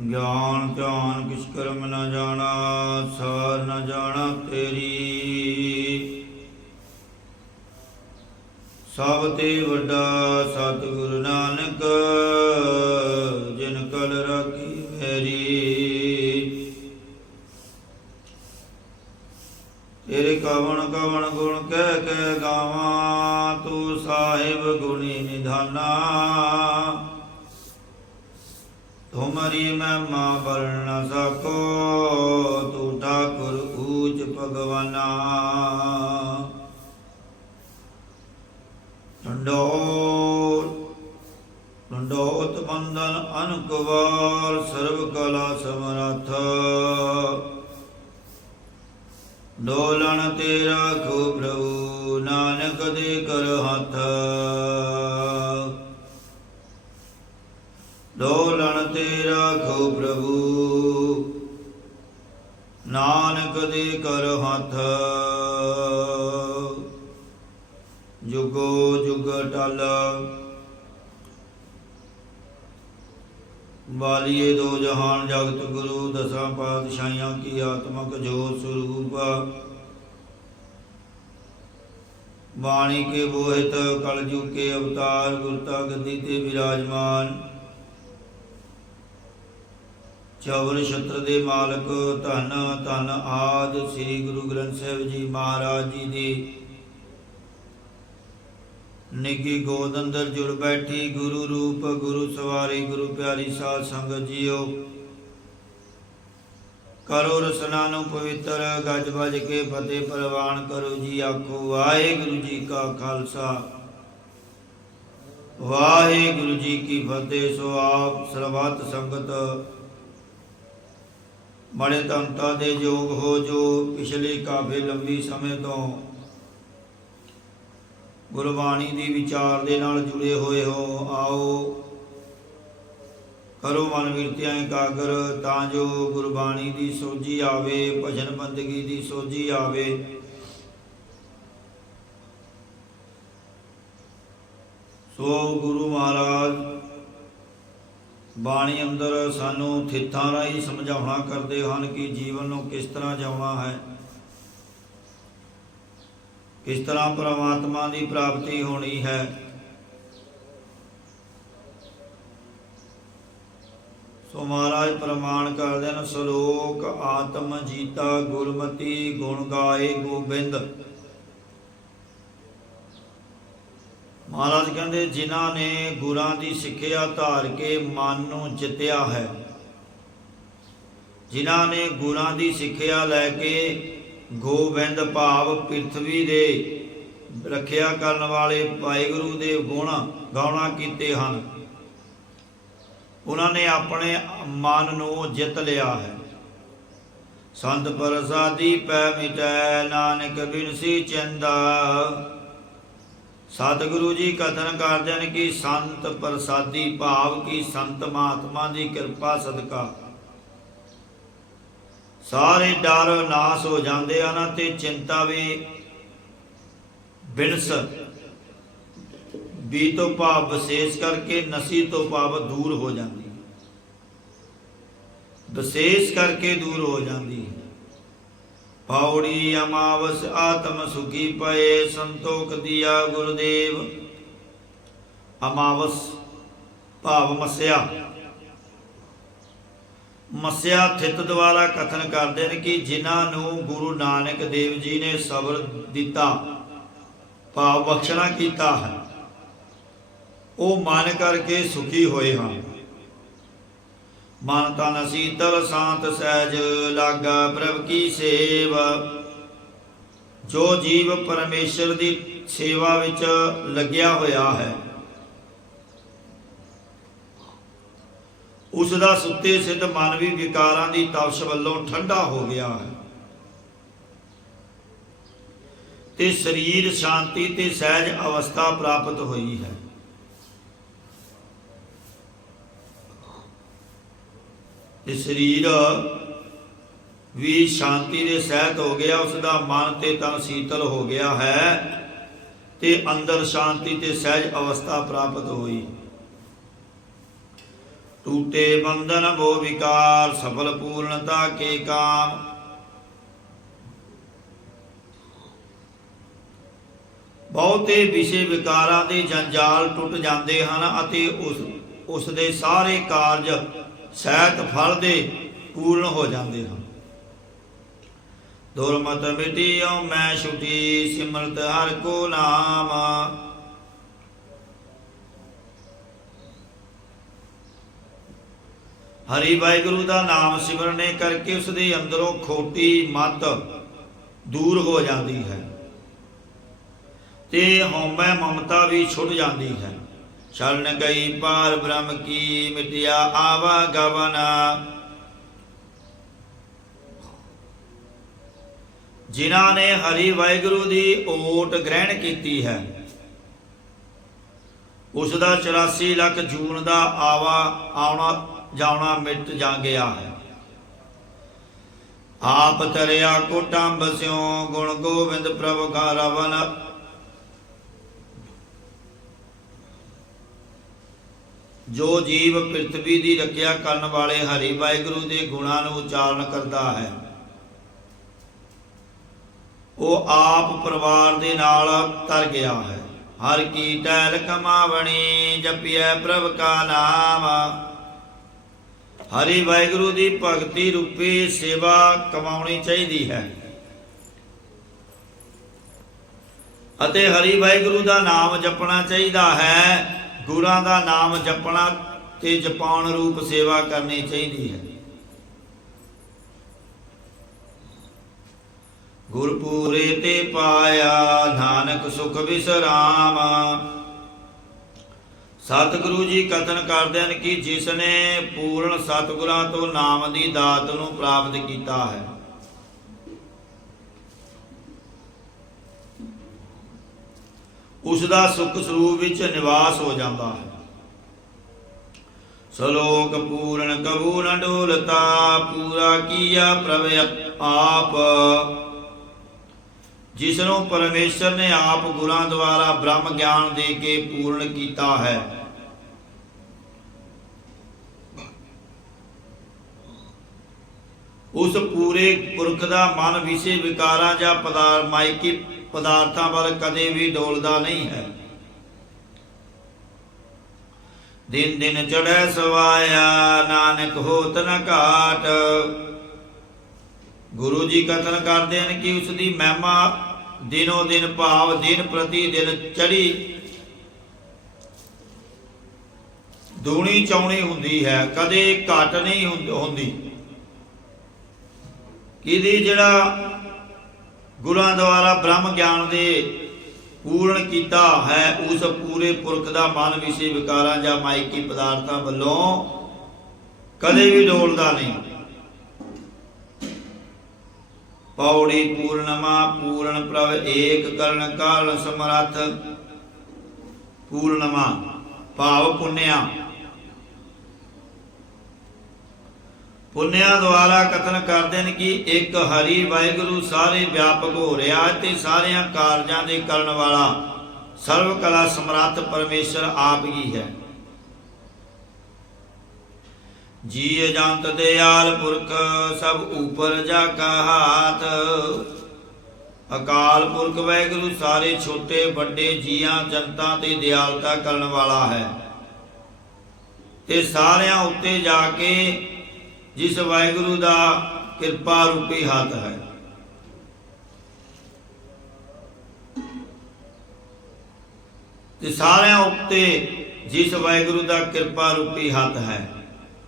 ज्ञान ध्यान किस कर्म न जाना, सार न जाना तेरी। सब ते वड्डा सतगुरु नानक, जिन कल राखी मेरी। तेरे कवण कवण गुण कह गावा, तू साहिब गुणी निधाना। तुमरी महिमा बरन न सको, तू ठाकुर ऊच भगवाना। दंडोत बंदन अनुकवार, सर्व कला समरथ। डोलन तेरा खो प्रभु, नानक दे कर हाथ। डोलन तेरा खो प्रभु, नानक दे कर हाथ। जुगो जुग टल बालिए दो जहान, जगत गुरु दसां पातशाहियां की आत्मक जोत स्वरूप। बाणी के बोहित कलयुग के अवतार, गुरता गद्दी ते विराजमान। चौर छत्र दे मालक, धन धन आद श्री गुरु ग्रंथ साहिब जी महाराज जी दी निगी गोद अंदर जुड़ बैठी। गुरु रूप गुरु सवारी, गुरु प्यारी साध संगत जियो। करो रसना नु पवित्र, गज बज के फतेह प्रवान करो जी आखो। वाहिगुरु जी का खालसा, वाहिगुरु जी की फतेह। सो आप सर्वत संगत बड़े धनता दे योग हो, जो पिछले काफी लंबी समय तो गुरबाणी दी विचार दे नाल जुड़े होए हो। आओ करो मन विरतियां एकागर, तां जो गुरबाणी दी सोझी आवे, भजन बंदगी दी सोझी आवे। सो गुरु महाराज बाणी अंदर सानू थित्थां राही समझाउणा करदे हन कि जीवन नूं किस तरह जिउणा है, किस तरह परमात्मा की प्राप्ति होनी है। सो महाराज प्रमाण करते हैं, सलोक आत्म जीता गुरमति, गुण गाए गोबिंद। महाराज कहते जिन्हां ने गुरां की सिक्ख्या धार के मन नूं जित्या है, जिन्हां ने गुरां की सिक्ख्या लैके गोबिंद भाव पृथ्वी दे रखिया करन वाले वाहिगुरु दे गुण गाउणा कीते हन, उन्होंने अपने मन नूं जित लिया है। संत प्रसादी पै मिटै, नानक बिनसी चिंदा। सतगुरु जी कथन करते हैं कि संत प्रसादी भाव की संत महात्मा की कृपा सदका सारे डर नाश हो जाते हैं, ते चिंता भी बिनस भी तो भाव विशेष करके नसी तो भाव दूर हो जाती है, विशेष करके दूर हो जाती है। पौड़ी अमावस आत्म सुखी पए, संतोख दिया गुरुदेव। अमावस भाव मस्या, मस्या थित द्वारा कथन करते हैं कि जिन्हों गुरु नानक देव जी ने सबर दिता, भाव बख्शना किया है, वो मन करके सुखी होए हैं। मन तन शीतल शांत सहज, लागा प्रभ की सेव। जो जीव परमेश्वर की सेवा विच लग्या होया है, उसका सुते सिद्ध मन भी विकारां की तपश वल्लों ठंडा हो गया है, ते शरीर शांति ते सहज अवस्था प्राप्त हुई है। ते शरीर भी शांति के सहत हो गया, उसका मन ते तन शीतल हो गया है, ते अंदर शांति ते सहज अवस्था प्राप्त हुई। टूटे बंधन वो विकार, सफल पूर्णता के काम। ਬਹੁਤੇ ਵਿਸ਼ੇ ਵਿਕਾਰਾਂ ਦੇ ਜੰਜਾਲ ਟੁੱਟ ਜਾਂਦੇ ਹਨ ਅਤੇ ਉਸ ਦੇ ਸਾਰੇ ਕਾਰਜ ਸਹਿਤ ਫਲ ਦੇ ਪੂਰਨ ਹੋ ਜਾਂਦੇ ਹਨ। ਦੁਰਮਤ ਮਿਟਿਓ ਮੈਂ ਛੁਟੀ, ਸਿਮਰਤ ਹਰਿ ਕੋ ਨਾਮ। ਹਰੀ ਵਾਹਿਗੁਰੂ ਦਾ ਨਾਮ ਸਿਮਰਨੇ ਕਰਕੇ ਉਸ ਦੇ ਅੰਦਰੋਂ ਖੋਟੀ ਮਤ ਦੂਰ ਹੋ ਜਾਂਦੀ ਹੈ ਤੇ ਹਉਮੈ ਮਮਤਾ ਵੀ ਛੁੱਟ ਜਾਂਦੀ ਹੈ। ਸ਼ਰਨ ਗਈ ਪਾਰ ਬ੍ਰਹਮ ਕੀ, ਮਿਟਿਆ ਆਵਾਗਮਨ। ਜਿਨ੍ਹਾਂ ਨੇ ਹਰੀ ਵਾਹਿਗੁਰੂ ਦੀ ਓਟ ਗ੍ਰਹਿਣ ਕੀਤੀ ਹੈ, ਉਸ ਦਾ 84 ਲੱਖ ਜੂਨ ਦਾ ਆਉਣਾ ਜਾਉਣਾ ਮਿਟ ਜਾ ਗਿਆ ਹੈ। ਆਪ ਤਰਿਆ ਕੋਟੰਬ ਸਿਉ, ਗੁਣ ਗੋਬਿੰਦ ਪ੍ਰਭ ਕਾ ਰਵਨ। ਜੋ ਜੀਵ ਪ੍ਰਿਥਵੀ ਦੀ ਰੱਖਿਆ ਕਰਨ ਵਾਲੇ ਹਰੀ ਵਾਹਿਗੁਰੂ ਦੇ ਗੁਣਾਂ ਨੂੰ ਉਚਾਰਨ ਕਰਦਾ ਹੈ, ਉਹ ਆਪ ਪਰਿਵਾਰ ਦੇ ਨਾਲ ਤਰ ਗਿਆ ਹੈ। ਹਰ ਕੀ ਟਹਿਲ ਕਮਾਵਣੀ, ਜਪਿਐ ਪ੍ਰਭ ਕਾ ਨਾਮ। ਹਰੀ ਵਾਹਿਗੁਰੂ ਦੀ ਭਗਤੀ ਰੂਪੀ ਸੇਵਾ ਕਮਾਉਣੀ ਚਾਹੀਦੀ ਹੈ ਅਤੇ ਹਰੀ ਵਾਹਿਗੁਰੂ ਦਾ ਨਾਮ ਜਪਣਾ ਚਾਹੀਦਾ ਹੈ। ਗੁਰਾਂ ਦਾ ਨਾਮ ਜਪਣਾ ਤੇ ਜਪਾਉਣ ਰੂਪ ਸੇਵਾ ਕਰਨੀ ਚਾਹੀਦੀ ਹੈ। ਗੁਰਪੂਰੇ ਤੇ ਪਾਇਆ, ਨਾਨਕ ਸੁਖ ਵਿਸਰਾਮ। ਸਤਿਗੁਰੂ ਜੀ ਕਥਨ ਕਰਦੇ ਹਨ ਕਿ ਜਿਸ ਨੇ ਪੂਰਨ ਸਤਿਗੁਰਾਂ ਤੋਂ ਨਾਮ ਦੀ ਦਾਤ ਨੂੰ ਪ੍ਰਾਪਤ ਕੀਤਾ ਹੈ, ਉਸ ਦਾ ਸੁਖ ਸਰੂਪ ਵਿੱਚ ਨਿਵਾਸ ਹੋ ਜਾਂਦਾ ਹੈ। ਸਲੋਕ ਪੂਰਨ ਕਬੂ ਨ ਡੋਲਤਾ, ਪੂਰਾ ਕੀਆ ਪ੍ਰਭ ਆਪ। ਜਿਸ ਨੂੰ ਪਰਮੇਸ਼ਰ ਨੇ ਆਪ ਗੁਰਾਂ ਦੁਆਰਾ ਬ੍ਰਹਮ ਗਿਆਨ ਦੇ ਕੇ ਪੂਰਨ ਕੀਤਾ ਹੈ, ਉਸ ਪੂਰੇ ਪੁਰਖ ਦਾ ਮਨ ਵਿਸ਼ੇ ਵਿਕਾਰਾਂ ਜਾਂ ਮਾਇਕੀ ਪਦਾਰਥਾਂ ਵੱਲ ਕਦੇ ਵੀ ਡੋਲਦਾ ਨਹੀਂ ਹੈ। ਦਿਨ ਦਿਨ ਚੜ੍ਹੈ ਸਵਾਇਆ, ਨਾਨਕ ਹੋਤ ਨ ਘਾਟ। ਗੁਰੂ ਜੀ ਕਥਨ ਕਰਦੇ ਹਨ ਕਿ ਉਸ ਦੀ ਮਹਿਮਾ ਦਿਨੋਂ ਦਿਨ ਭਾਵ ਦਿਨ ਪ੍ਰਤੀ ਦਿਨ ਚੜੀ ਦੂਣੀ ਚੌਣੀ ਹੁੰਦੀ ਹੈ, ਕਦੇ ਘੱਟ ਨਹੀਂ ਹੁੰਦੀ। ਕਿਹਦੀ ਜਿਹੜਾ ਗੁਰਾਂ ਦੁਆਰਾ ਬ੍ਰਹਮ ਗਿਆਨ ਦੇ ਪੂਰਨ ਕੀਤਾ ਹੈ, ਉਸ ਪੂਰੇ ਪੁਰਖ ਦਾ ਮਨ ਵਿਸ਼ੇ ਵਿਕਾਰਾਂ ਜਾਂ ਮਾਇਕੀ ਪਦਾਰਥਾਂ ਵੱਲੋਂ ਕਦੇ ਵੀ ਡੋਲਦਾ ਨਹੀਂ। ਪੌੜੀ ਪੂਰਨਮਾ ਪੂਰਨ ਪ੍ਰਭ ਏਕ ਕਰਨ ਕਾਰਨ ਸਮਰੱਥ। ਪੂਰਨਮਾ ਭਾਵ ਪੁੰਨਿਆ। ਪੁੰਨਿਆ ਦੁਆਰਾ ਕਥਨ ਕਰਦੇ ਨੇ ਕਿ ਇੱਕ ਹਰੀ ਵਾਹਿਗੁਰੂ ਸਾਰੇ ਵਿਆਪਕ ਹੋ ਰਿਹਾ ਤੇ ਸਾਰਿਆਂ ਕਾਰਜਾਂ ਦੇ ਕਰਨ ਵਾਲਾ ਸਰਵ ਕਲਾ ਸਮਰੱਥ ਪਰਮੇਸ਼ਰ ਆਪ ਹੀ ਹੈ। ਜੀ ਅਜੰਤ ਦਿਆਲ ਪੁਰਖ, ਸਭ ਉਪਰ ਜਾ ਕਾ ਹਾਥ। ਅਕਾਲ ਪੁਰਖ ਵਾਹਿਗੁਰੂ ਸਾਰੇ ਛੋਟੇ ਵੱਡੇ ਜੀਆਂ ਜਨਤਾ ਤੇ ਦਿਆਲਤਾ ਕਰਨ ਵਾਲਾ ਹੈ ਤੇ ਸਾਰਿਆਂ ਉੱਤੇ ਜਾ ਕੇ ਜਿਸ ਵਾਹਿਗੁਰੂ ਦਾ ਕਿਰਪਾ ਰੂਪੀ ਹੱਥ ਹੈ। ਤੇ ਸਾਰਿਆਂ ਉੱਤੇ ਜਿਸ ਵਾਹਿਗੁਰੂ ਦਾ ਕਿਰਪਾ ਰੂਪੀ ਹੱਥ ਹੈ,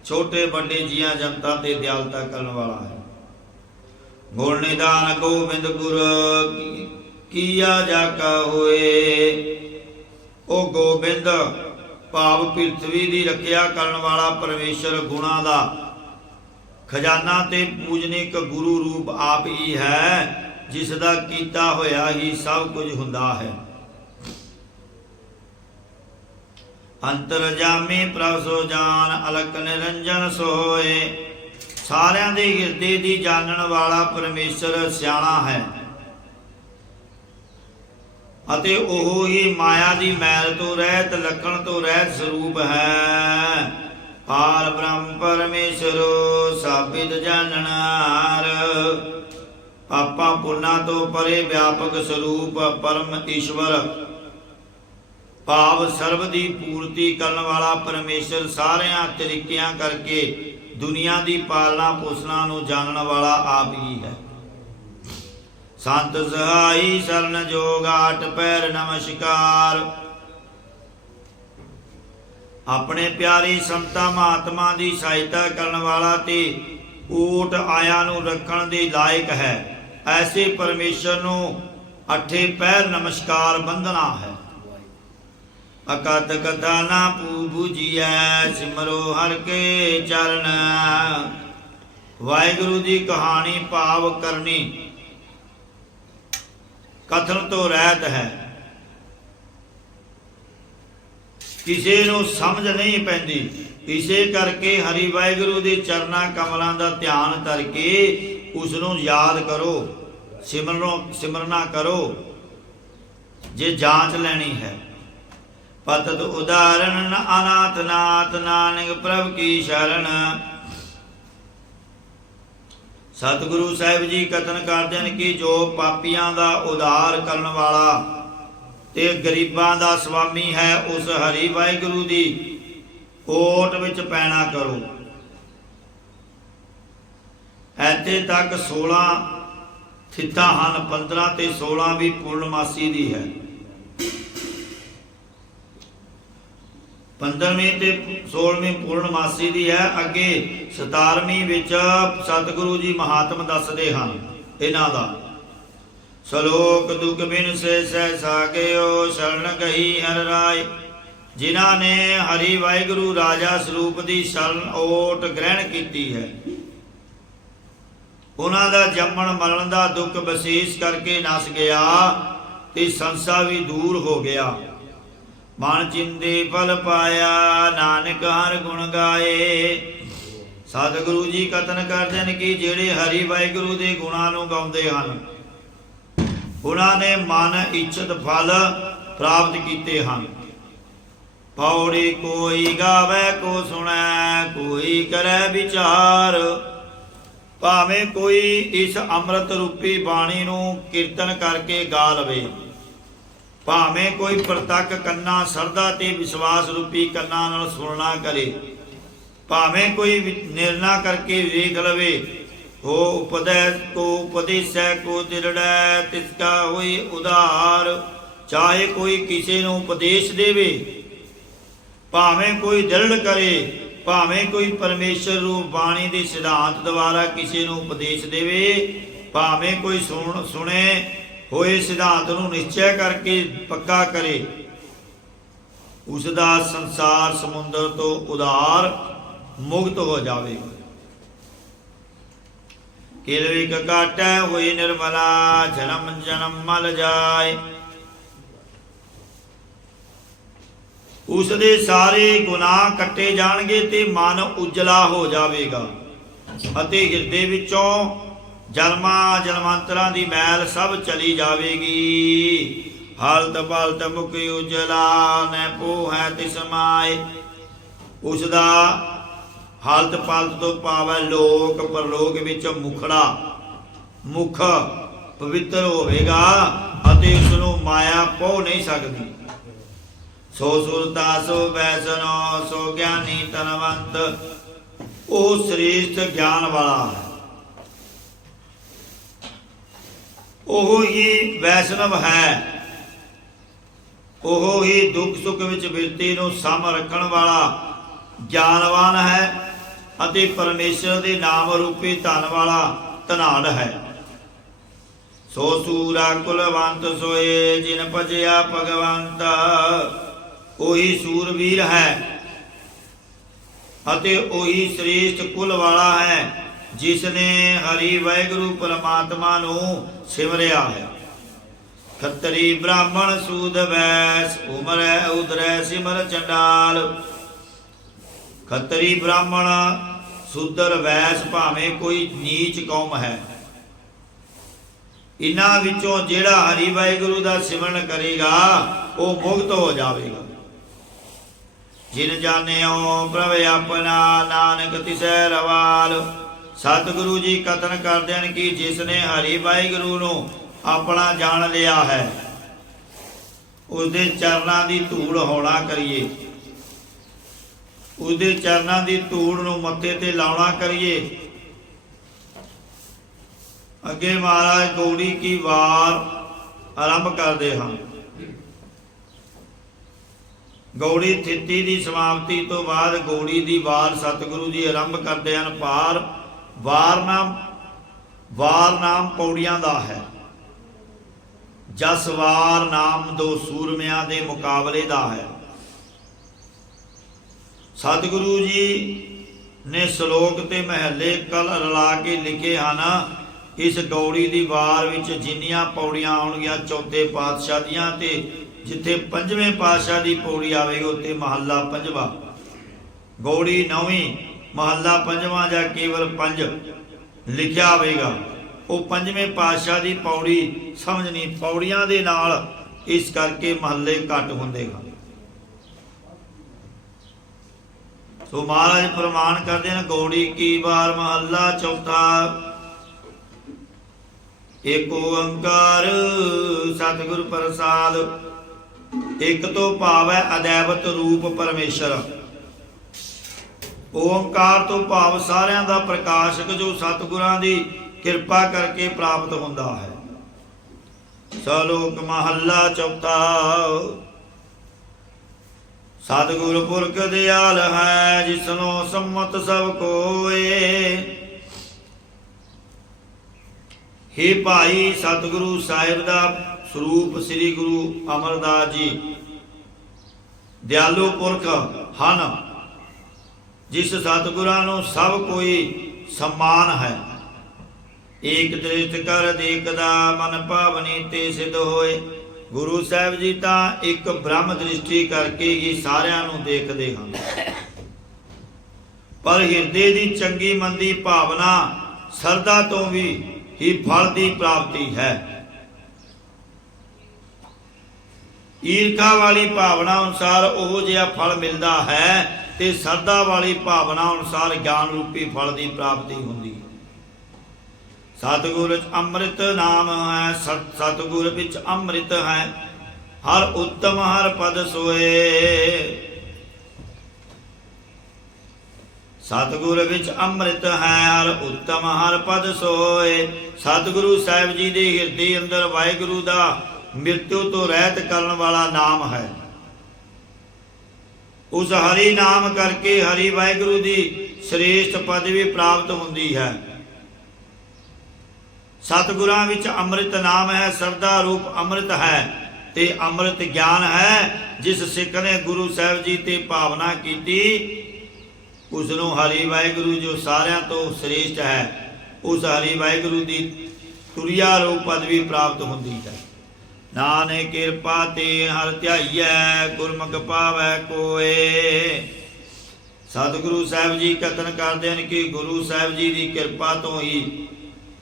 ਛੋਟੇ ਵੱਡੇ ਜੀਆਂ ਜਨਤਾ ਤੇ ਦਿਆਲਤਾ ਕਰਨ ਵਾਲਾ ਹੈ। ਗੁਣ ਨਿਦਾਨ ਗੋਬਿੰਦ ਗੁਰ, ਕੀਆ ਜਾ ਕਾ ਹੋਏ। ਉਹ ਗੋਬਿੰਦ ਭਾਵ ਪ੍ਰਿਥਵੀ ਦੀ ਰੱਖਿਆ ਕਰਨ ਵਾਲਾ ਪਰਮੇਸ਼ਰ ਗੁਣਾਂ ਦਾ ਖਜ਼ਾਨਾ ਤੇ ਪੂਜਨੀਕ ਗੁਰੂ ਰੂਪ ਆਪ ਹੀ ਹੈ, ਜਿਸ ਦਾ ਕੀਤਾ ਹੋਇਆ ਹੀ ਸਭ ਕੁਝ ਹੁੰਦਾ ਹੈ। ਅੰਤਰਜਾਮੀ ਪ੍ਰਭ ਸੋ ਜਾਨ, ਅਲਕ ਨਿਰੰਜਨ ਸੋਏ। ਸਾਰਿਆਂ ਦੇ ਹਿਰਦੇ ਦੀ ਜਾਣਨ ਵਾਲਾ ਪਰਮੇਸ਼ਰ ਸਿਆਣਾ ਹੈ ਅਤੇ ਉਹ ਹੀ ਮਾਇਆ ਦੀ ਮੈਲ ਤੋਂ ਰਹਿਤ, ਲੱਖਣ ਤੋਂ ਰਹਿਤ ਸਰੂਪ ਹੈ। पार ब्रह्म परमेश्वरो साबित जाननार। पापा पुन्ना तो परे व्यापक स्वरूप परम ईश्वर भाव सर्व दी पूर्ति करने वाला परमेश्वर सारिया तरीकियां करके दुनिया की पालना पोषणा नूं जानने वाला आप ही है। संत सहाई शरण जोग आठ पैर नमस्कार। अपने प्यारे संतां महात्मा की सहायता करने वाला ते ऊट आया नूं रखण दे लायक है। ऐसे परमेश्वर नूं अठे पैर नमस्कार बंदना है। अकत कथा ना पूजिए सिमरो हर के चरण। वाहिगुरु की कहानी भाव करनी कथन तो रहत है। किसी नूं समझ नहीं पैंदी, इसे करके हरि वाहिगुरु के चरना कमलों का ध्यान करके उसनूं याद करो, सिमरना करो जे जांच लेनी है। पतत उदाहरण अनाथ नाथ नानक प्रभ की शरण। सतगुरु साहिब जी कथन करते हैं कि जो पापियां का उद्धार करने वाला ते गरीबां का स्वामी है, उस हरि वाहिगुरु की ओट विच पैना करो। इत्थे तक 16 थित्तां हन, 15 ते 16 भी पूर्णमासी दी है। 15वीं ते 16वीं पूर्णमासी दी है। अगे 17वीं विच सतगुरु जी महात्म दसदे हन इन्हां दा। सलोक दुख बिन से सहसा गयो शरण गही हर राय। जिन्हां ने हरि वाहिगुरु राजा स्वरूप की शरण ओट ग्रहण की है, उन्हां दा जम्मण मरण दा दुख बसीस करके नस गया ते संसा भी दूर हो गया। मन चिंदे फल पाया नानक हर गुण गाए। सतगुरु जी कथन करते हैं कि जेड़े हरि वाहिगुरु के गुणों नूं गाउंदे हन, उन्होंने मन इच्छित फल प्राप्त किए हैं। पौड़ी कोई गावे को सुनै कोई करे विचार। भावें कोई इस अमृत रूपी बाणी नूं कीर्तन करके गा लवे, भावें कोई प्रतक कन्ना सरदा ते विश्वास रूपी कन्ना नाल सुनना करे, भावें कोई निर्णय करके वेख लवे। हो उपदेश को उपदेश को दिरड़ै तिसका होई उधार। चाहे कोई किसी नूं उपदेश देवे, भावें कोई दृढ़ करे, भावें कोई परमेश्वर रूप बाणी के सिद्धांत द्वारा किसी नूं उपदेश देवे, भावें कोई सुने होए सिद्धांत नूं निश्चय करके पक्का करे, उसदा संसार समुद्र तो उधार मुक्त हो जावेगा। किलविक काटै हुई निर्मला जन्म जन्म मल जाए। उसदे सारे गुनाह कट्टे जाणगे ते मन उजला हो जावेगा अते हिरदे विचों जन्मां जन्मांतरां दी मैल सब चली जावेगी। हालत पालत मुख उजला न पोहै तिस माए। उसदा हालत पालत तो पावै लोक परलोक विच मुखड़ा मुख पवित्र होवेगा अते उसनूं माया पो नहीं सकदी। सो सुरता सो वैसनो सो ज्ञानी तनवंत। ओ श्रेष्ठ ज्ञान वाला है, ओहो ही वैष्णव है, ओहो ही दुख सुख विच बिरती नूं सम रखण वाला ज्ञानवान है अते परमेश्वर के नाम रूपी धन वाला धनाढ़ है। सो सूरा कुलवंत सोए जिन भजया भगवंत। ओही सूरवीर है अते ओही श्रेष्ठ कुल वाला है जिसने हरि वाहिगुरु परमात्मा नूं सिमरिया है। खत्तरी ब्राह्मण सूद वैस उमरै उदरै सिमर चंडाल। खत्तरी ब्राह्मण शूद्र वैस भावें कोई नीच कौम है, इन्हां विचों जेड़ा हरि वाहिगुरु दा सिमरन करेगा वो मुक्त हो जाएगा। जिन जानियो प्रभ अपना नानक तिसै रवाल। सतगुरु जी कथन करते हैं कि जिसने हरि वाहिगुरु नूं अपना जान लिया है उसके चरणों की धूड़ हौला करिए, उसके चरणों की धूड़ नूं मत्थे ते लाउणा करिए। अगे महाराज गौड़ी की वार आरंभ करते हैं। गौड़ी थिती की समाप्ति तो बाद गौड़ी की वार सतगुरु जी आरंभ करते हैं। वार नाम पौड़ियां दा है। जसवार नाम दो सूरमियां दे मुकाबले दा है। सतगुरु जी ने श्लोक ते महले कल रला के लिखे हैं। इस गौड़ी की वार विच जिन्नियां पौड़ियां आउणगियां चौथे पातशाह दियां ते जिथे पंजवें पातशाह की पौड़ी आवेगी उत्ते महला पंजवा, गौड़ी नौवीं महला पंजवा जां केवल पंज लिखिया आवेगा। वो पंजवें पातशाह की पौड़ी समझनी पौड़ियां दे नाल इस करके महले घट हुंदे हैं। तो महाराज प्रमाण करते हैं गौड़ी की वार महला चौथा। एक ओंकार सतगुर प्रसाद। एक तो भाव है अदैवत रूप परमेश्वर। ओंकार तो भाव सारियां दा प्रकाशक जो सतगुरां दी किरपा करके प्राप्त होंदा है। सलोक महला चौथा। सतगुर पुरख दयाल है जिसनो सम्मत सब कोए। हे भाई सतगुरु साहिब दा स्वरूप श्री गुरु अमरदास जी दयालु पुरख हन जिस सतगुरां नूं सब कोई सम्मान है। एक दृष्ट कर देखदा मन भावनी ते सिद्ध होए। गुरु साहिब जी तां एक ब्रह्म दृष्टि करके ही सारियां नूं देखदे हन, पर हिरदे दी चंगी मंदी भावना सरदा तो भी ही फल की प्राप्ति है। ईर्खा वाली भावना अनुसार ओह जिहा फल मिलता है ते सरदा वाली भावना अनुसार ज्ञान रूपी फल की प्राप्ति होंदी है। सतगुर अमृत नाम है, सतगुर विच अमृत है, हर उत्तम हर पद सोए। सतगुर विच अमृत है, हर उत्तम हर पद सोए। सतगुरु साहिब जी दे हिरदे अंदर वाहिगुरु दा मृत्यु तो रहत करने वाला नाम है। उस हरि नाम करके हरि वाहिगुरु दी श्रेष्ठ पदवी प्राप्त होंदी है। सतगुरां विच अमृत नाम है, सरदा रूप अमृत है ते अमृत ज्ञान है। जिस सिख ने गुरु साहिब जी ते भावना की उसनों हरि वाहिगुरु जो सारियां तो श्रेष्ठ है उस हरि वाहिगुरु की तुरिया रूप पदवी प्राप्त होंदी है। नानक किरपा ते हर ध्याइयै गुरमुख पावै कोए। सतगुरु साहिब जी कथन करते हैं कि गुरु साहिब जी की किरपा तो ही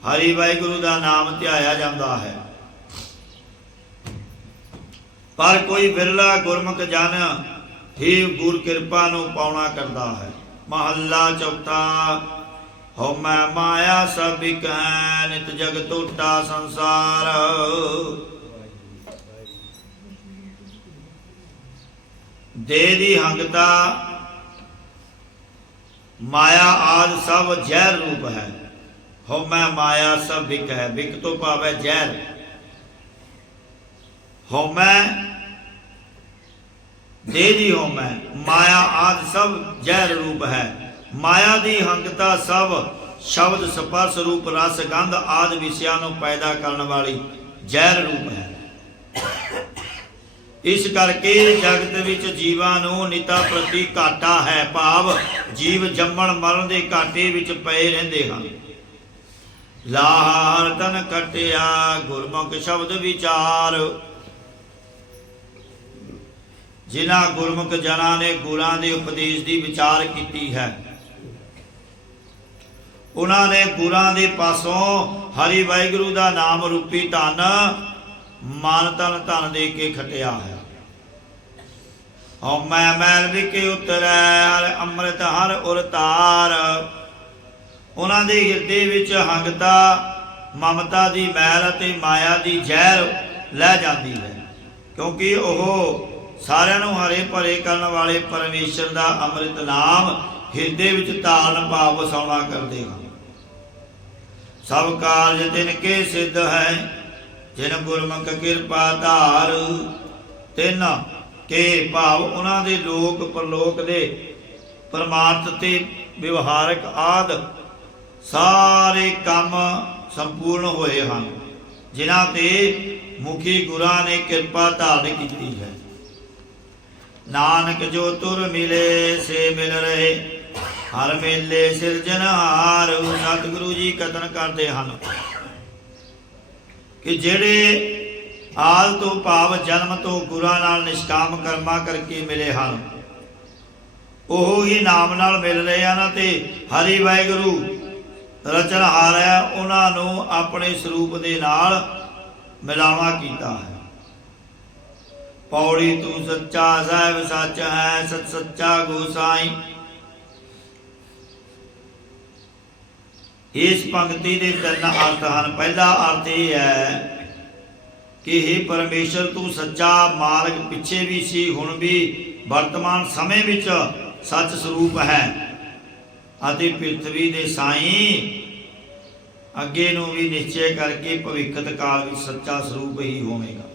हरि वाहिगुरु का नाम ध्याया जाता है। पर कोई बिरला गुरमुख जन ही गुर किरपा नूं पाउणा करता है। महला चौथा। हौमै माया सब इक है, नित जग टोटा संसार। देह दी हंगता माया आदि सब जहर रूप है। हौमै माया सब बिक है, बिक तो भाव है जहर। हौमै देह दी हौमै माया आदि सब जहर रूप है। माया दी हंगता सब शब्द स्पर्श रूप रस गंध आदि विषयां नूं पैदा करने वाली जहर रूप है। इस करके जगत विच जीवां नूं निता प्रति घाटा है, भाव जीव जम्मण मरण दे घाटे विच पए रहिंदे हन। लाहर तन कटिया गुरमुख शब्द विचार। जिन्हां गुरमुख जना ने गुरां दे उपदेश की विचार की है उन्होंने गुरां दे पासों हरि वाहिगुरु का नाम रूपी धन मन तन धन दे के खटिया है। ਹਉਮੈ ਮੈਲ ਵਿਕੇ ਉਤਰੈ ਹਰ ਅੰਮ੍ਰਿਤ ਹਰ ਉਰਤਾਰ। ਉਹਨਾਂ ਦੇ ਹਿਰਦੇ ਵਿੱਚ ਹੰਗਤਾ ਮਮਤਾ ਦੀ ਮੈਲ ਅਤੇ ਮਾਇਆ ਦੀ ਜ਼ਹਿਰ ਲੈ ਜਾਂਦੀ ਹੈ, ਕਿਉਂਕਿ ਉਹ ਸਾਰਿਆਂ ਨੂੰ ਹਰੇ ਭਰੇ ਕਰਨ ਵਾਲੇ ਪਰਮੇਸ਼ਰ ਦਾ ਅੰਮ੍ਰਿਤ ਨਾਮ ਹਿਰਦੇ ਵਿੱਚ ਧਾਰਨ ਭਾਵ ਵਸਾਉਣਾ ਕਰਦੇ ਹਨ। ਸਭ ਕਾਰਜ ਤਿਨ ਕੇ ਸਿੱਧ ਹੈ ਜਿਨ ਗੁਰਮੁਖ ਕਿਰਪਾ ਧਾਰ। ਤਿੰਨ ਕੇ ਭਾਵ ਉਹਨਾਂ ਦੇ ਲੋਕ ਪਰਲੋਕ ਦੇ ਪਰਮਾਰਥ ਤੇ ਵਿਵਹਾਰਕ ਆਦਿ ਸਾਰੇ ਕੰਮ ਸੰਪੂਰਨ ਹੋਏ ਹਨ, ਜਿਨ੍ਹਾਂ ਤੇ ਮੁਖੀ ਗੁਰਾਂ ਨੇ ਕਿਰਪਾ ਧਾਰਨ ਕੀਤੀ ਹੈ। ਨਾਨਕ ਜੋ ਤੁਰ ਮਿਲੇ ਸੇ ਮਿਲ ਰਹੇ ਹਰ ਮੇਲੇ ਸਿਰਜਣਹਾਰ। ਸਤਿਗੁਰੂ ਜੀ ਕਥਨ ਕਰਦੇ ਹਨ ਕਿ ਜਿਹੜੇ ਆਦ ਤੋਂ ਭਾਵ ਜਨਮ ਤੋਂ ਗੁਰਾਂ ਨਾਲ ਨਿਸ਼ਕਾਮ ਕਰਮਾਂ ਕਰਕੇ ਮਿਲੇ ਹਨ, ਉਹ ਹੀ ਨਾਮ ਨਾਲ ਮਿਲ ਰਹੇ ਹਨ ਤੇ ਹਰੀ ਵਾਹਿਗੁਰੂ ਰਚਨਹਾਰ ਹੈ, ਉਹਨਾਂ ਨੂੰ ਆਪਣੇ ਸਰੂਪ ਦੇ ਨਾਲ ਮਿਲਾਵਾ ਕੀਤਾ ਹੈ। ਪੌੜੀ ਤੂੰ ਸੱਚਾ ਸਾਹਿਬ ਸੱਚ ਹੈ ਸਤ ਸੱਚਾ ਗੋਸਾਈ। ਇਸ ਪੰਕਤੀ ਦੇ ਤਿੰਨ ਅਰਥ ਹਨ। ਪਹਿਲਾ ਅਰਥ ਇਹ ਹੈ ਕਿ ਹੇ ਪਰਮੇਸ਼ਰ ਤੂੰ ਸੱਚਾ ਮਾਲਕ ਪਿੱਛੇ ਵੀ ਸੀ, ਹੁਣ ਵੀ ਵਰਤਮਾਨ ਸਮੇਂ ਵਿੱਚ ਸੱਚ ਸਰੂਪ ਹੈ ਅਤੇ ਪ੍ਰਿਥਵੀ ਦੇ ਸਾਈਂ ਅੱਗੇ ਨੂੰ ਵੀ ਨਿਸ਼ਚੈ ਕਰਕੇ ਭਵਿੱਖਤ ਕਾਲ ਵਿੱਚ ਸੱਚਾ ਸਰੂਪ ਹੀ ਹੋਵੇਗਾ।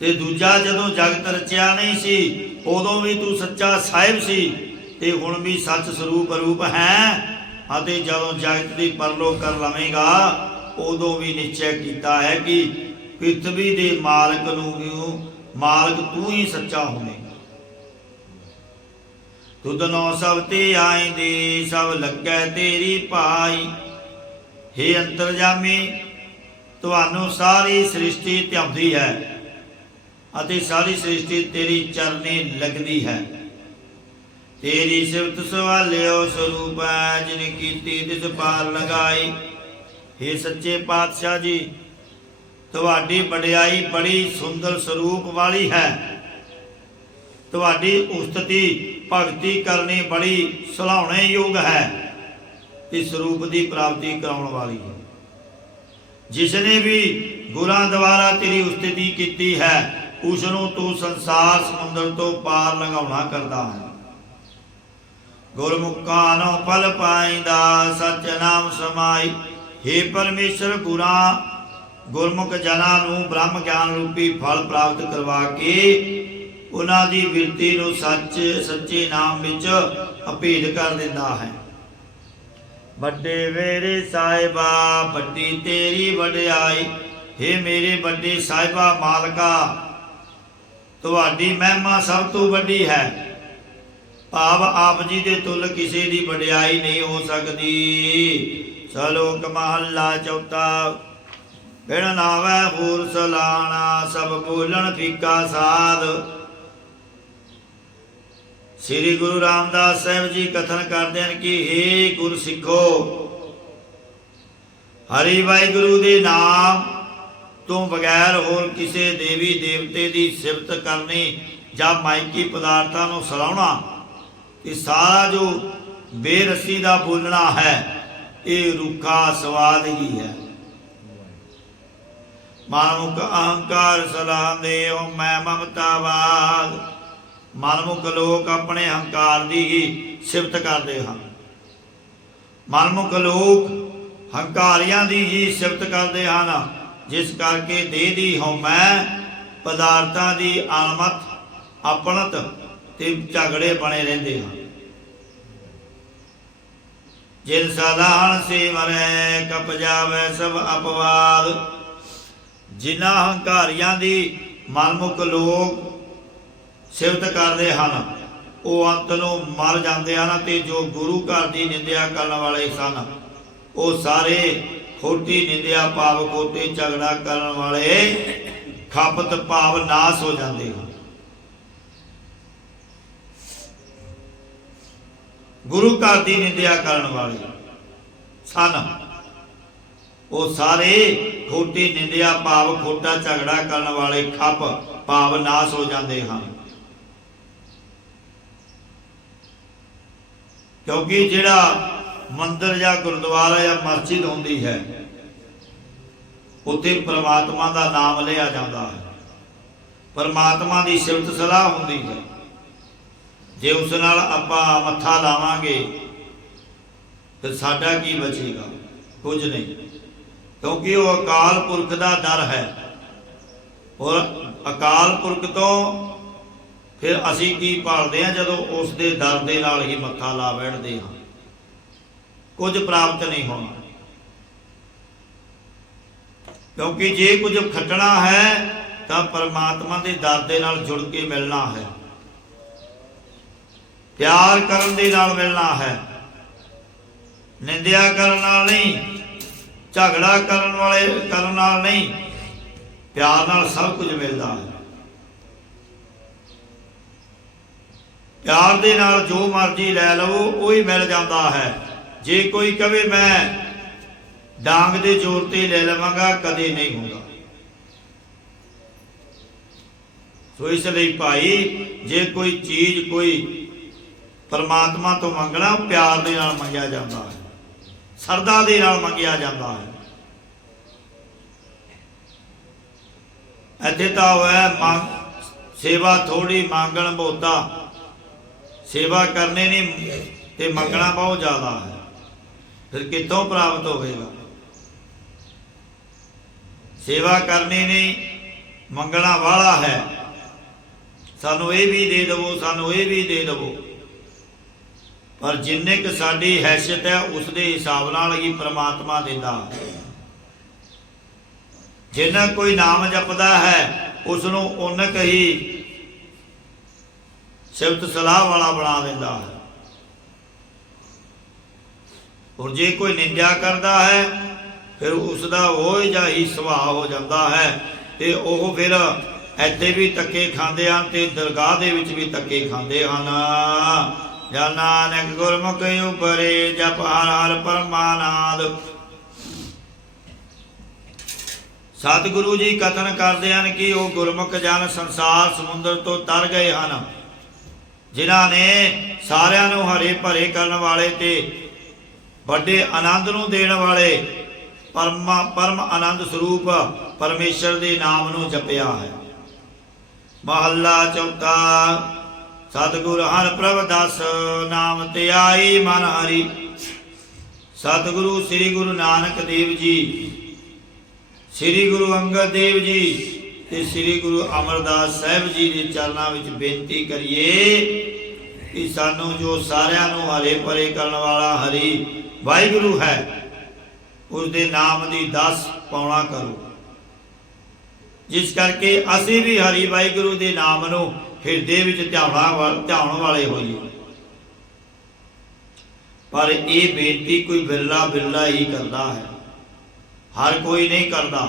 ਤੇ ਦੂਜਾ, ਜਦੋਂ ਜਗਤ ਰਚਿਆ ਨਹੀਂ ਸੀ ਉਦੋਂ ਵੀ ਤੂੰ ਸੱਚਾ ਸਾਹਿਬ ਸੀ ਤੇ ਹੁਣ ਵੀ ਸੱਚ ਸਰੂਪ ਰੂਪ ਹੈ, ਅਤੇ ਜਦੋਂ ਜਗਤ ਦੀ ਪਰਲੋਕ ਕਰ ਲਵੇਂਗਾ ਉਦੋਂ ਵੀ ਨਿਸ਼ਚੈ ਕੀਤਾ ਹੈ ਕਿ ਪ੍ਰਿਥਵੀ ਦੇ ਮਾਲਕ ਨੂੰ ਮਾਲਕ ਤੂੰ ਹੀ ਸੱਚਾ ਹੋਵੇਂਗਾ। ਤੁਧਨੋਂ ਸਭ ਤੇ ਆਇਂਦੇ ਸਭ ਲੱਗੈ ਤੇਰੀ ਭਾਈ। ਹੇ ਅੰਤਰਜਾਮੀ, ਤੁਹਾਨੂੰ ਸਾਰੀ ਸ੍ਰਿਸ਼ਟੀ ਧਿਆਉਂਦੀ ਹੈ ਅਤੇ ਸਾਰੀ ਸ੍ਰਿਸ਼ਟੀ ਤੇਰੀ ਚਰਨੀ ਲੱਗਦੀ ਹੈ। ਤੇਰੀ ਸਿਫਤ ਸਵਾਲਿਓ ਸਰੂਪ ਹੈ ਜਿਨ ਕੀਤੀ ਤਿਸ ਪਾਰ ਲਗਾਈ। ਹੇ ਸੱਚੇ ਪਾਤਸ਼ਾਹ ਜੀ, ਤੁਹਾਡੀ ਵਡਿਆਈ ਬੜੀ ਸੁੰਦਰ ਸਰੂਪ ਵਾਲੀ ਹੈ। ਤੁਹਾਡੀ ਉਸਤਤੀ ਭਗਤੀ ਕਰਨੀ ਬੜੀ ਸਲਾਹੁਣੇ ਯੋਗ ਹੈ ਤੇ ਸਰੂਪ ਦੀ ਪ੍ਰਾਪਤੀ ਕਰਾਉਣ ਵਾਲੀ ਹੈ। ਜਿਸ ਨੇ ਵੀ ਗੁਰਾਂ ਦੁਆਰਾ ਤੇਰੀ ਉਸਤਤੀ ਕੀਤੀ ਹੈ ਉਸ ਨੂੰ ਤੂੰ ਸੰਸਾਰ ਸਮੁੰਦਰ ਤੋਂ ਪਾਰ ਲੰਘਾਉਣਾ ਕਰਦਾ ਹੈ। ਗੁਰਮੁਖਾਂ ਨੂੰ ਫਲ ਪਾਇਂਦਾ ਸੱਚ ਨਾਮ ਸਮਾਈ। ਹੇ ਪਰਮੇਸ਼ਰ, ਗੁਰਮੁਖ ਜਨਾਂ ਨੂੰ ਬ੍ਰਹਮ ਗਿਆਨ ਰੂਪੀ ਫਲ ਪ੍ਰਾਪਤ ਕਰਵਾ ਕੇ ਉਹਨਾਂ ਦੀ ਬਿਰਤੀ ਨੂੰ ਸੱਚੇ ਨਾਮ ਵਿੱਚ ਅਭੇਦ ਕਰ ਦਿੰਦਾ ਹੈ। ਵੱਡੇ ਮੇਰੇ ਸਾਹਿਬਾ ਵੱਡੀ ਤੇਰੀ ਵਡਿਆਈ। ਹੇ ਮੇਰੇ ਵੱਡੇ ਸਾਹਿਬਾ ਮਾਲਕਾ, ਤੁਹਾਡੀ ਮਹਿਮਾ ਸਭ ਤੋਂ ਵੱਡੀ ਹੈ। ਭਾਵ ਆਪ ਜੀ ਦੇ ਤੁਲ ਕਿਸੇ ਦੀ ਵਡਿਆਈ ਨਹੀਂ ਹੋ ਸਕਦੀ। ਸਲੋਕ ਮਹੱਲਾ ਚੌਥਾ। ਬਿਨ ਨਾਵੈ ਹੋਰ ਸਲਾਣਾ ਸਭ ਬੋਲਣ ਫੀਕਾ ਸਾਧ। ਸ੍ਰੀ ਗੁਰੂ ਰਾਮਦਾਸ ਸਾਹਿਬ ਜੀ ਕਥਨ ਕਰਦੇ ਹਨ ਕਿ ਹੇ ਗੁਰ ਸਿੱਖੋ, ਹਰੀ ਵਾਹਿਗੁਰੂ ਦੇ ਨਾਮ ਤੋਂ ਬਗੈਰ ਹੋਰ ਕਿਸੇ ਦੇਵੀ ਦੇਵਤੇ ਦੀ ਸਿਫਤ ਕਰਨੀ ਜਾਂ ਮਾਇਕੀ ਪਦਾਰਥਾਂ ਨੂੰ ਸਲਾਉਣਾ, ਇਹ ਸਾਰਾ ਜੋ ਬੇਰਸੀ ਦਾ ਬੋਲਣਾ ਹੈ ਇਹ ਰੁੱਖਾ ਸਵਾਦ ਹੀ ਹੈ। ਮਨਮੁਖ ਅਹੰਕਾਰ ਸਲਾਹਦੇ ਹੋ ਮੈਂ ਮਮਤਾਵਾਦ। ਮਨਮੁਖ ਲੋਕ ਆਪਣੇ ਹੰਕਾਰ ਦੀ ਹੀ ਸਿਫਤ ਕਰਦੇ ਹਨ। ਮਨਮੁਖ ਲੋਕ ਹੰਕਾਰੀਆਂ ਦੀ ਹੀ ਸਿਫਤ ਕਰਦੇ ਹਨ, ਜਿਸ ਕਰਕੇ ਦੇਹ ਦੀ ਹਉਮੈ, ਪਦਾਰਥਾਂ ਦੀ ਅਣਮਤ, ਆਪਣਤ ਤੇ ਝਗੜੇ ਬਣੇ ਰਹਿੰਦੇ ਹਨ। ਜਿਨ ਸਾਧਾਨ ਸੇ ਮਰੈ ਕਪ ਜਾਵੈ ਸਭ ਅਪਵਾਦ। ਜਿਨ੍ਹਾਂ ਹੰਕਾਰੀਆਂ ਦੀ ਮਨਮੁਖ ਲੋਕ ਸਿਫਤ ਕਰਦੇ ਹਨ ਉਹ ਅੰਤ ਨੂੰ ਮਰ ਜਾਂਦੇ ਹਨ, ਤੇ ਜੋ ਗੁਰੂ ਘਰ ਦੀ ਨਿੰਦਿਆ ਕਰਨ ਵਾਲੇ ਸਨ ਉਹ ਸਾਰੇ ਖੋਟੀ ਨਿੰਦਿਆ ਭਾਵ ਖੋਟੇ ਝਗੜਾ ਕਰਨ ਵਾਲੇ ਖਪਤ ਭਾਵ ਨਾਸ ਹੋ ਜਾਂਦੇ ਹਨ। ਗੁਰੂ ਘਰ ਦੀ ਨਿੰਦਿਆ ਕਰਨ ਵਾਲੇ ਸਨ ਉਹ ਸਾਰੇ ਖੋਟੀ ਨਿੰਦਿਆ ਭਾਵ ਖੋਟਾ ਝਗੜਾ ਕਰਨ ਵਾਲੇ ਖਪ ਭਾਵ ਨਾਸ ਹੋ ਜਾਂਦੇ ਹਨ। क्योंकि जिहड़ा मंदिर या गुरुद्वारा या मस्जिद होंदी है उत्थे परमात्मा का नाम लिया जाता है, परमात्मा की सिफत सलाह होंदी है। जे उस नाल आपां मत्था लावांगे फिर साडा की बचेगा? कुछ नहीं, क्योंकि वो अकाल पुरख का दर है। और अकाल पुरख तो फिर असी की भालते हैं जदों उस दे दर दे नाल ही मत्था ला बैठते हैं। कुछ प्राप्त नहीं होना, क्योंकि जे कुछ खटना है तो परमात्मा के दर दे नाल जुड़ के मिलना है, प्यार करन दे नाल मिलना है, निंदिया करन नाल नहीं, झगड़ा करन नाल नहीं, प्यार नाल सब कुछ मिलता है। प्यार दे नाल जो मर्जी लै लवो वही मिल जाता है। जे कोई कहे मैं डांग दे जोर ते ले लवांगा, कदे नहीं होगा। सो इसलिए भाई जे कोई चीज कोई परमात्मा तो मंगना प्यार दे नाल मंगिया जाता है, सरदा दे नाल मंगिया जाता है। इत्थे तां होया सेवा थोड़ी मांगण बहुता, सेवा करने नहीं ते मंगना बहुत ज्यादा है, फिर कितों प्राप्त होगा? सेवा करनी नहीं, मंगना वाला है, सानू ये भी दे दवो, सानू ये भी दे दवो। पर जिन्ने क साडी हैसियत है उस दे हिसाब नाल ही परमात्मा देंदा। जिन्ना कोई नाम जपदा है उसनू उन्नक ही सिफत सलाह वाला बना देंदा है। और जे कोई निंदा करता है फिर उसका वो ही सुभाव हो जाता है, ते ओह फिर इत्थे भी धक्के खांदे हन ते दरगाह दे विच भी धक्के खांदे हन। या नानक गुरमुख उपरे जप हर हर परमानंद। सतगुरु जी कथन करते हैं कि वो गुरमुख जन संसार समुद्र तो तर गए हैं, जिन्हां ने सारियां नूं हरे भरे करने वाले ते बड़े आनंद नूं देण वाले परम आनंद स्वरूप परमेश्वर दे नाम नूं जपिया है। महला चौथा। सतगुर हर प्रभ दस नाम ते आई मन हरि। सतगुरु श्री गुरु नानक देव जी, श्री गुरु अंगद देव जी ते श्री गुरु अमरदास साहब जी के चरणों में बेनती करिए कि सानू जो सारियां नूं हरे भरे करने वाला हरि वाहिगुरु है उसके नाम की दस पाउणा करो, जिस करके असी भी हरि वाहिगुरु के नाम नूं हिरदे विच ध्यान वाले होइए। पर यह बेनती कोई बिरला बिरला ही करता है, हर कोई नहीं करता,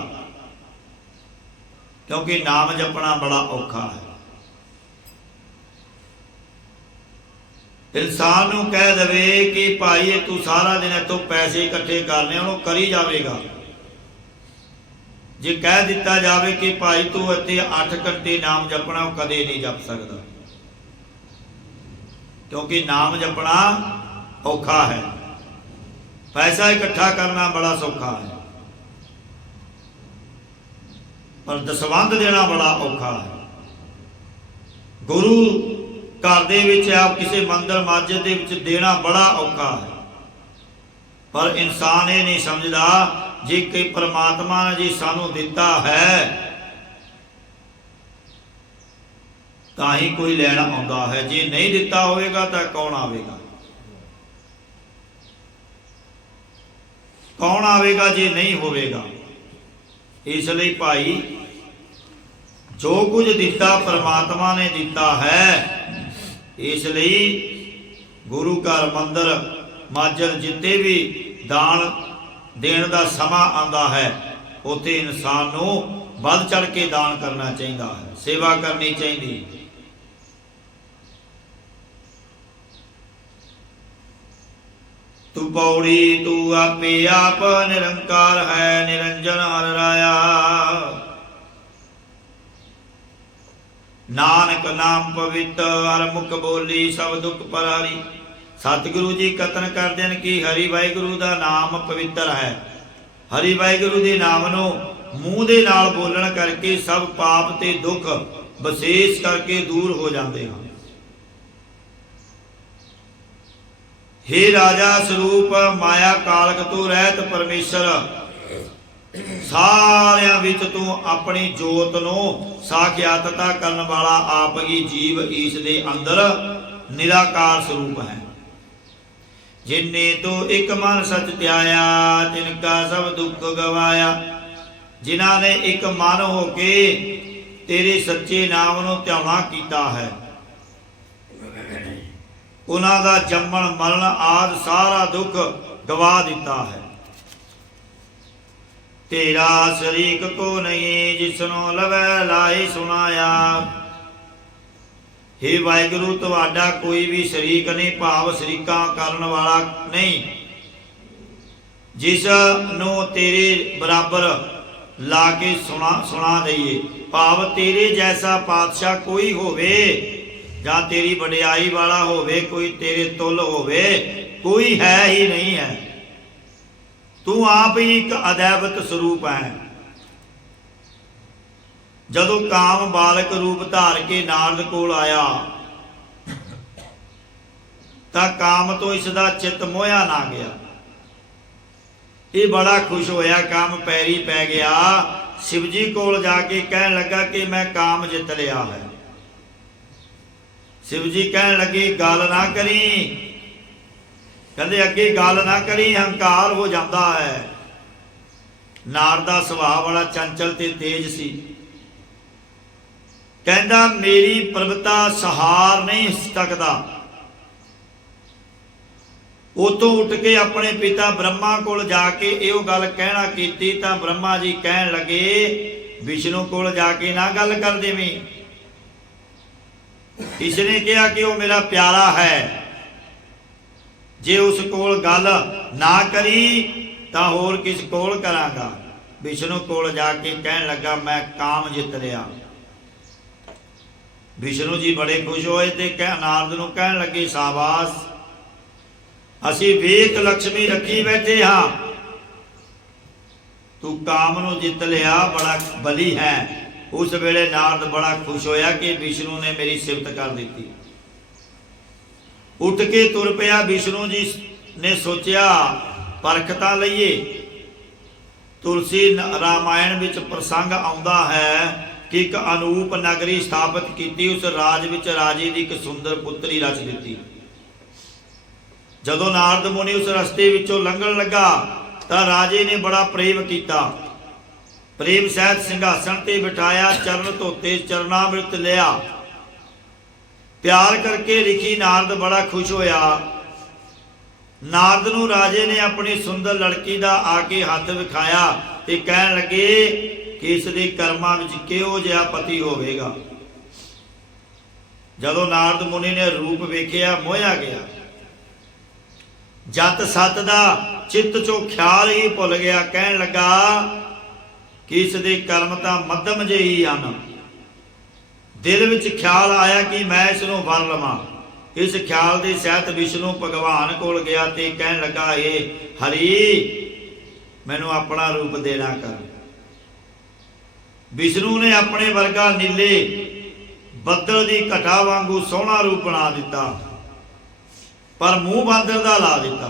क्योंकि नाम जपना बड़ा औखा है। इंसान नूं कह दवे कि भाई तू सारा दिन इतों पैसे इकट्ठे करने उन्होंने करी जाएगा। जे कह दिता जाए कि भाई तू इत्थे 8 घंटे नाम जपना, कदे नहीं जप सकता, क्योंकि नाम जपना औखा है, पैसा इकट्ठा करना बड़ा सौखा है, पर दसवंध देना बड़ा औखा है। गुरु घर दे विच आप किसी मंदिर मस्जिद दे विच देना बड़ा औखा है, पर इंसान ये नहीं समझदा जे कि परमात्मा ने जी सानू दिता है तां ही कोई लैण आउंदा है, जे नहीं दिता होवेगा तो कौन आवेगा? कौन आवेगा जे नहीं होवेगा? इसलिए भाई जो कुछ दिता परमात्मा ने दिता है, इसलिए गुरु घर मंदिर मस्जिद जिते भी दान देण दा समा आंदा है उत्थे इंसान नूं बढ़ चढ़ के दान करना चाहिए है, सेवा करनी चाहिए। तू पौड़ी तू आपे आप निरंकार है, निरंजन हर राया। नानक नाम पवित्र हर मुख बोली सब दुख पर हरी। सतगुरु जी कथन करते हैं कि हरि वाहिगुरु का नाम पवित्र है। हरि वाहिगुरु के नाम नूं मूँह दे नाल बोलण करके सब पाप ते दुख विशेष करके दूर हो जाते हैं। हे राजा स्वरूप माया कालक तो रहत परमेश्वर, सारियां विच तू अपनी जोत नूं साख्यातता करन वाला आप ही जीव ईश दे अंदर निराकार स्वरूप है। जिन्ने तो एक मन सच त्याया तिनका सब दुख गवाया। जिन्हां ने एक मन होके तेरे सच्चे नाम नूं ध्याना कीता है, उन्हां दा जम्मण मरण आदि सारा दुख गवा दिता है। तेरा शरीक को नहीं जिसनों लवै लाए सुनाया। हे वाहिगुरु तुहाडा कोई भी शरीक नहीं, भाव शरीका करन वाला नहीं, जिस नूं तेरे बराबर ला के सुना दईए। भाव तेरे जैसा पातशाह कोई होवे जां तेरी वडियाई वाला होवे, कोई तेरे तुल होवे, कोई है ही नहीं है। तू आप ही एक अदैवत स्वरूप है। जदों काम बालक रूप धार के नारद कोल आया तां काम तो इसदा चित मोया ना गया। ये बड़ा खुश होया, काम पैरी पै गया। शिव जी कोल जाके कहन लगा कि मैं काम जित लिया है। शिव जी कहन लगे गल ना करी, कहते अगे गल ना करी, हंकार हो जाता है। नारद दा सुभाव बड़ा चंचल ते तेज सी। कहंदा मेरी प्रभुता सहार नहीं सकदा। उतों उठ के अपने पिता ब्रह्मा कोल जाके इहो गल कहना कीती तां ब्रह्मा जी कहन लगे विष्णु कोल जाके ना गल कर देवीं। इसने कहा कि वो मेरा प्यारा है, जे उस कोल गल ना करी तां होर किस कोल करांगा। विष्णु कोल जाके कहन लगा मैं काम जित लिया। विष्णु जी बड़े खुश होए ते नारद नूं कहन लगे शाबाश, असी वेख लक्ष्मी रखी बैठे हाँ, तू काम नूं जित लिया, बड़ा बली है। उस वेले नारद बड़ा खुश होया कि विष्णु ने मेरी सिफत कर दी। उठ के तुर पिया। विष्णु जी ने सोचा परखता लईए। तुलसी रामायण विच प्रसंग आउंदा है कि एक अनूप नगरी स्थापित की, उस राज विच राजे दी एक सुंदर पुत्री रच दी। जदों नारद मुनि उस रस्ते विचों लंघण लगा तां राजे ने बड़ा प्रेम किया। प्रेम सहित सिंघासन ते बिठाया, चरण धोते, चरणामृत लिया, प्यार करके लिखी। नारद बड़ा खुश होया। नारद नूं राजे ने अपनी सुंदर लड़की दा आके हथ विखाया ते कहन लगे कि इस दे कर्मां विच किहो जिहा पति होवेगा। जदों नारद मुनि ने रूप वेखिया मोहिया गया। जत सत दा चित्त चों ख्याल ही भुल गया। कहन लगा कि इस दे कर्म तां मध्यम जे ही हन। दिल विच ख्याल आया कि मैं इसनूं वर लवां। इस ख्याल दे सहित विष्णु भगवान कोल गया ते कहन लगा हे हरि मैनूं अपना रूप देना कर। विष्णु ने अपने वर्गा नीले बदल की घटा वांगू सोहना रूप बना दिता, पर मूँह बांदर दा ला दिता।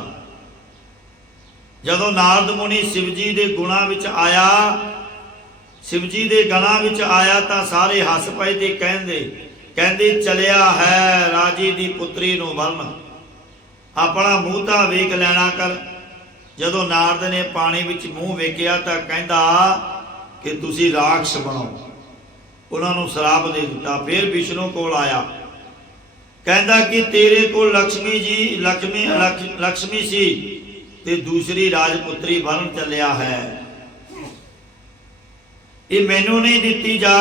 जदों नारद मुनि शिव जी दे गुणा विच आया, शिव जी दे गणा विच आया तां सारे हस पए ते कहंदे चलिया है राजे दी पुत्री नूं वरन, अपना मूँह तां वेख लैना कर। जदों नारद ने पानी विच मूँह वेखिया तां कहंदा कि तुसीं राखश बनो। उन्हां नूं श्राप दे दिता। फिर विष्णु कोल आया, कहंदा कि तेरे को लक्ष्मी सी ते दूसरी राजपुत्री वरन चलिया है, ये मैनू नहीं दिती जा,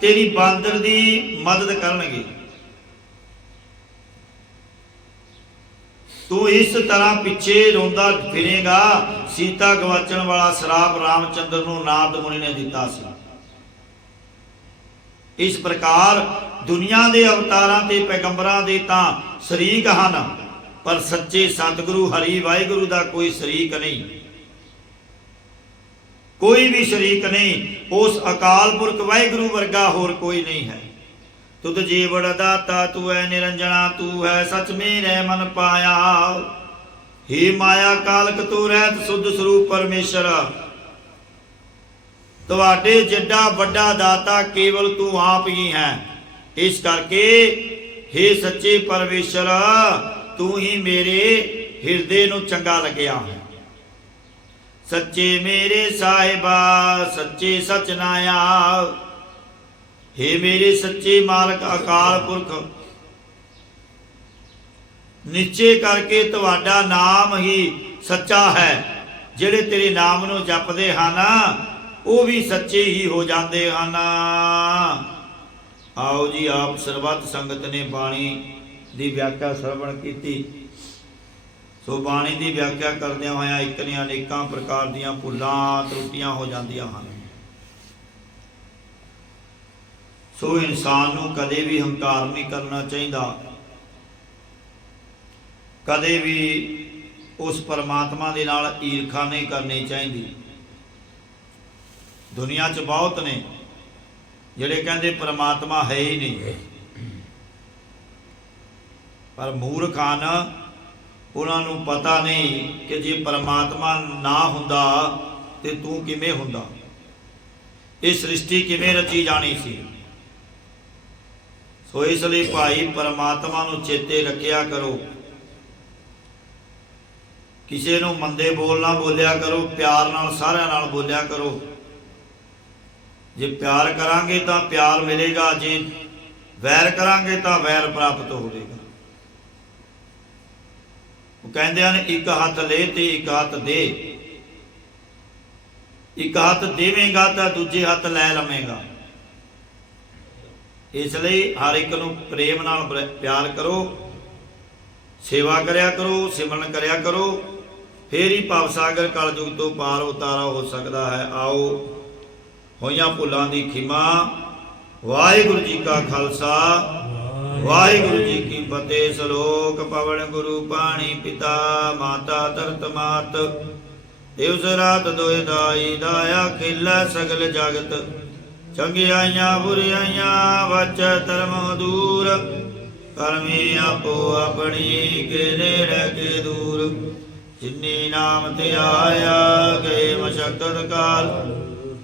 तेरी बांदर दी मदद करनगे। तू इस तरह पिछे रोंदा फिरेगा। सीता गवाचण वाला श्राप रामचंद्र नूं नारद मुनि ने दिता सी। इस प्रकार दुनिया के अवतारां ते पैगंबरां दे तां शरीक हन, पर सच्चे सतगुरु हरि वाहिगुरु का कोई शरीक नहीं, कोई भी शरीक नहीं। उस अकाल पुरख वाहिगुरु वर्गा होर कोई नहीं है। तुद जीवड़ दाता तू है निरंजना, तू है सच मेरे मन पाया। हे माया कालक तू रहत शुद्ध स्वरूप परमेश्वर, तुहाडे जिड्डा वड्डा दाता केवल तू आप ही है। इस करके हे सच्चे परमेश्वर, तू ही मेरे हिरदे नूं चंगा लग्या है। सच्चे मेरे साहिबा सच्चे सच नायाब, हे मेरे सच्चे मालक अकाल पुरख, निश्चय करके तुहाडा नाम ही सच्चा है। जिहड़े तेरे नाम नूं जपदे हन वो भी सच्चे ही हो जाते हैं। आओ जी, आप सर्वत संगत ने बाणी की व्याख्या श्रवण की। सो बाणी की व्याख्या करदे होया एक ने अनेकां प्रकार दीयां भुलां त्रुटियां हो जांदियां हन। सो इंसान नूं कदे भी हंकार नहीं करना चाहिए, कदे भी उस परमात्मा दे नाल ईर्खा नहीं करनी चाहिए। दुनिया च बहुत ने जिहड़े कहंदे परमात्मा है ही नहीं, पर मूर्ख हन, उन्हां नूं पता नहीं कि जे परमात्मा ना हुंदा ते तू किवें हुंदा, ये सृष्टि किवें रची जानी सी। सो इसलिए भाई परमात्मा नूं चेते रखिया करो, किसी नूं मंदे बोल ना बोलिया करो, प्यार नाल सारिआं नाल बोलिया करो। जे प्यार करांगे तो प्यार मिलेगा, जे वैर करांगे तो वैर प्राप्त होगा। वो कहते हैं एक हाथ ले ते एक हाथ दे, एक हाथ देवेगा तो दूजे हाथ लै लवेगा। इसलिए हर एक नूं प्रेम नाल प्यार करो, सेवा करया करो, सिमरन करया करो, फिर ही भवसागर कलयुग तो पार उतारा हो सकता है। आओ होइयां भुलां दी खिमा। वाहिगुरु जी का खालसा वाहिगुरु जी की फतेह। सलोक पवन गुरु पाणी पिता माता धरत मात, दिवस रात दोए दाई दाया खिला सगल जगत। चंगियाइयां बुराइयां वच धर्म दूर, करमी आपो अपनी के नेड़े के दूर। जिन्नी नाम ते आया गए मशक्कत काल,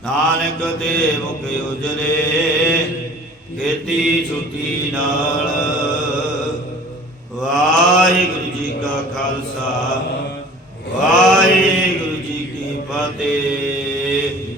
नानक ते मुख उजले खेती छुट्टी नाल। वाहिगुरु जी का खालसा वाहिगुरु जी की फतेह।